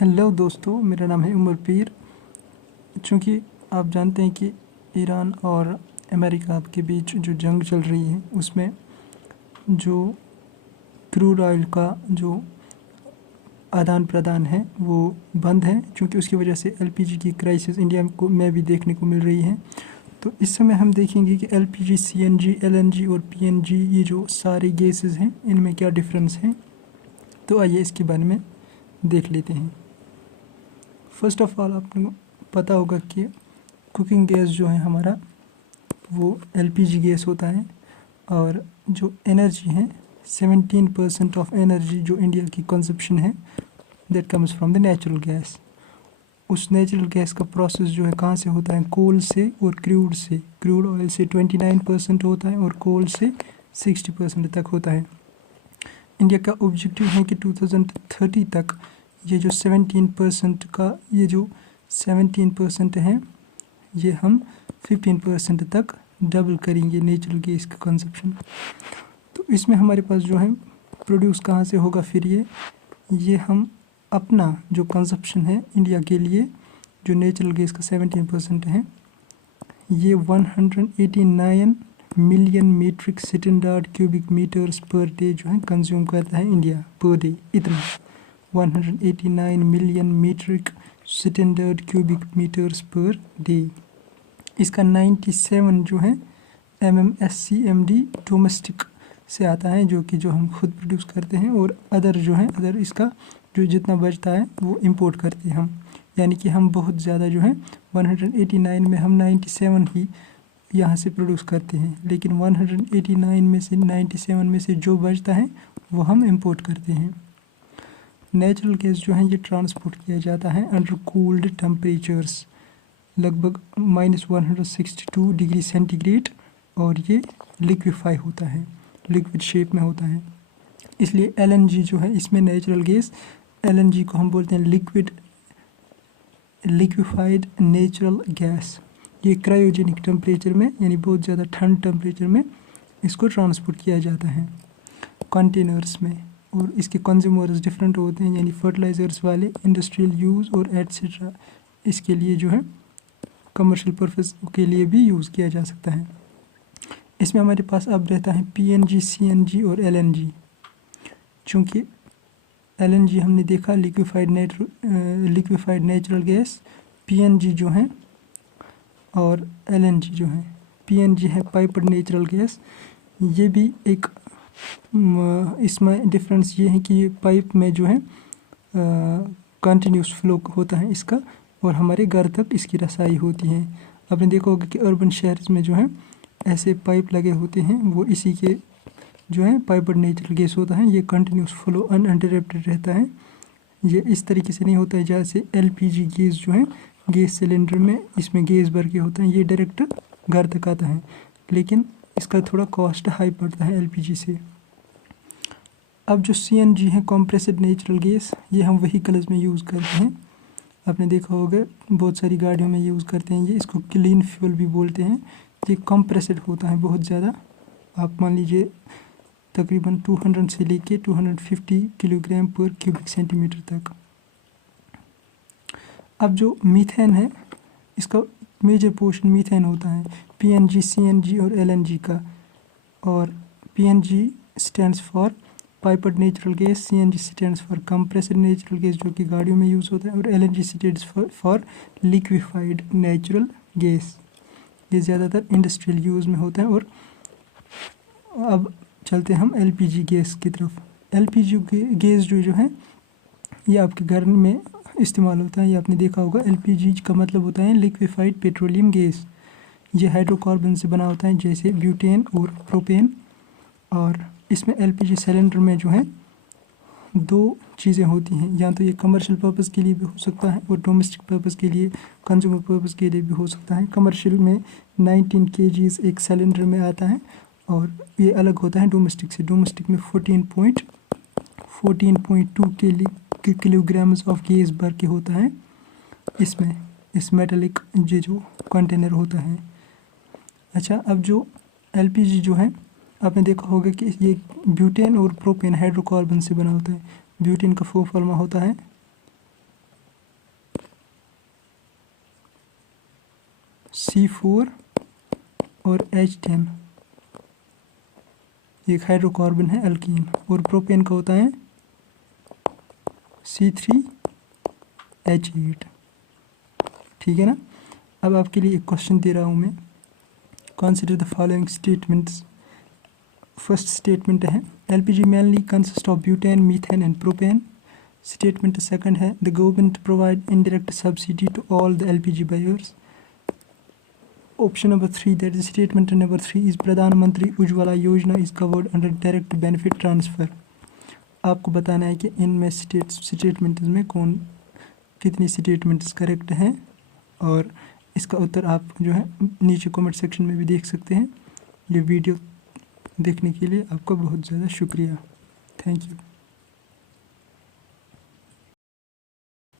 Hello दोस्तों, मेरा नाम है उमर पीर। चूँकि आप जानते हैं कि ईरान और अमेरिका के बीच जो जंग चल रही है उसमें जो क्रूड ऑयल का जो आदान प्रदान है वो बंद है, क्योंकि उसकी वजह से एलपीजी की क्राइसिस इंडिया में भी देखने को मिल रही है। तो इस समय हम देखेंगे कि एलपीजी, सीएनजी, एलएनजी और पीएनजी ये जो सारे गैसेस हैं इनमें क्या डिफरेंस है। तो आइए इसके बारे में देख लेते हैं। फर्स्ट ऑफ ऑल आपको पता होगा कि कुकिंग गैस जो है हमारा वो एलपीजी गैस होता है, और जो एनर्जी है 17% ऑफ एनर्जी जो इंडिया की कंजप्शन है that comes from the natural gas. उस नेचुरल गैस का प्रोसेस जो है कहाँ से होता है? कोल से और क्रूड से। क्रूड ऑयल से 29% होता है और कोल से 60% तक होता है। इंडिया का ऑब्जेक्टिव है कि 2030 तक ये जो 17% है ये हम 15% तक डबल करेंगे नेचुरल गैस का कंजप्शन। तो इसमें हमारे पास जो है प्रोड्यूस कहाँ से होगा फिर ये हम अपना जो कंजप्शन है इंडिया के लिए जो नेचुरल गैस का 17% है ये 189 million metric standard cubic metres per day जो है कंज्यूम करता है इंडिया पर डे। इतना 189 million metric standard cubic metres per day. इसका 97 जो है MMSCMD डोमेस्टिक से आता है, जो हम खुद प्रोड्यूस करते हैं, और अदर जो है अदर इसका जो जितना बचता है वो इंपोर्ट करते हैं हम। यानी कि हम बहुत ज़्यादा जो है 189 में हम 97 ही यहाँ से प्रोड्यूस करते हैं, लेकिन 189 में से 97 में से जो बचता है वो हम इंपोर्ट करते हैं। नेचुरल गैस जो है ये ट्रांसपोर्ट किया जाता है अंडर कूल्ड टेम्परेचर्स लगभग -162 डिग्री सेंटीग्रेड, और ये लिक्विफाई होता है, लिक्विड शेप में होता है। इसलिए एलएनजी जो है इसमें नेचुरल गैस, एलएनजी को हम बोलते हैं लिक्विफाइड नेचुरल गैस। ये क्रायोजेनिक टेम्परेचर में यानी बहुत ज़्यादा ठंड टेम्परेचर में इसको ट्रांसपोर्ट किया जाता है कंटेनर्स में, और इसके कंज्यूमर्स डिफरेंट होते हैं, यानी फर्टिलाइज़र्स वाले, इंडस्ट्रियल यूज़ और एटसेट्रा। इसके लिए जो है कमर्शियल पर्पस के लिए भी यूज़ किया जा सकता है। इसमें हमारे पास अब रहता है पीएनजी, सीएनजी और एलएनजी। चूँकि एलएनजी हमने देखा लिक्विफाइड नेचुरल गैस, पीएनजी जो है और एलएनजी जो है। पीएनजी है पाइप्ड नेचुरल गैस। ये भी एक इसमें डिफरेंस ये है कि ये पाइप में जो है कंटिन्यूस फ्लो होता है इसका, और हमारे घर तक इसकी रसाई होती है। आपने देखा होगा कि अर्बन शहर्स में जो है ऐसे पाइप लगे होते हैं, वो इसी के जो है पाइप्ड नेचुरल गैस होता है। ये कंटिन्यूस फ्लो अनइंटरप्टेड रहता है। ये इस तरीके से नहीं होता है जैसे एलपीजी गैस जो है गैस सिलेंडर में इसमें गैस भर के होता है, ये डायरेक्ट घर तक आता है, लेकिन इसका थोड़ा कॉस्ट हाई पड़ता है एलपीजी से। अब जो सीएनजी है कॉम्प्रेस्ड नेचुरल गैस, ये हम व्हीकल्स में यूज़ करते हैं। आपने देखा होगा बहुत सारी गाड़ियों में यूज़ करते हैं। ये इसको क्लीन फ्यूल भी बोलते हैं। ये कॉम्प्रेस्ड होता है बहुत ज़्यादा। आप मान लीजिए तकरीबन 200 से लेके 250 किलोग्राम पर क्यूबिक सेंटीमीटर तक। अब जो मीथेन है इसका मेजर पोर्शन मीथेन होता है, पीएनजी, सीएनजी और एलएनजी का। और PNG stands for piped natural gas, CNG stands for compressed natural gas जो कि गाड़ियों में यूज़ होता है, और LNG stands for liquefied natural gas. ये ज़्यादातर इंडस्ट्रियल यूज़ में होता है। और अब चलते हैं हम एलपीजी गैस की तरफ। एलपीजी गैस जो है ये आपके घर में इस्तेमाल होता है। ये आपने देखा होगा एलपीजी का मतलब होता है लिक्विफाइड पेट्रोलियम गैस। ये हाइड्रोकार्बन से बना होता है जैसे ब्यूटेन और प्रोपेन। और इसमें एलपीजी सिलेंडर में जो है दो चीज़ें होती हैं, या तो ये कमर्शियल पर्पस के लिए भी हो सकता है और डोमेस्टिक पर्पस के लिए, कंज्यूमर पर्पस के लिए भी हो सकता है। कमर्शियल में 19 kg एक सिलेंडर में आता है, और ये अलग होता है डोमेस्टिक से। डोमेस्टिक में 14.2 किलोग्राम्स ऑफ गैस भर के होता है इसमें, इस मेटालिक जो कंटेनर होता है। अच्छा, अब जो एलपीजी जो है आपने देखा होगा कि ये ब्यूटेन और प्रोपेन हाइड्रोकार्बन से बना होता है। ब्यूटेन का फॉर्मूला होता है C4 और H10, एक हाइड्रोकार्बन है अल्कीन, और प्रोपेन का होता है C3H8। ठीक है ना। अब आपके लिए एक क्वेश्चन दे रहा हूँ मैं, consider the following statements. First statement है LPG mainly consist of butane, methane and propane। Statement second है the government provide indirect subsidy to all the LPG buyers। Option number 3 that is statement number 3 is Pradhan Mantri Ujjwala Yojana is covered under direct benefit transfer. आपको बताना है कि इनमें statements में कौन कितनी statements correct हैं, और इसका उत्तर आप जो है नीचे कमेंट सेक्शन में भी देख सकते हैं। ये वीडियो देखने के लिए आपका बहुत ज़्यादा शुक्रिया। Thank you.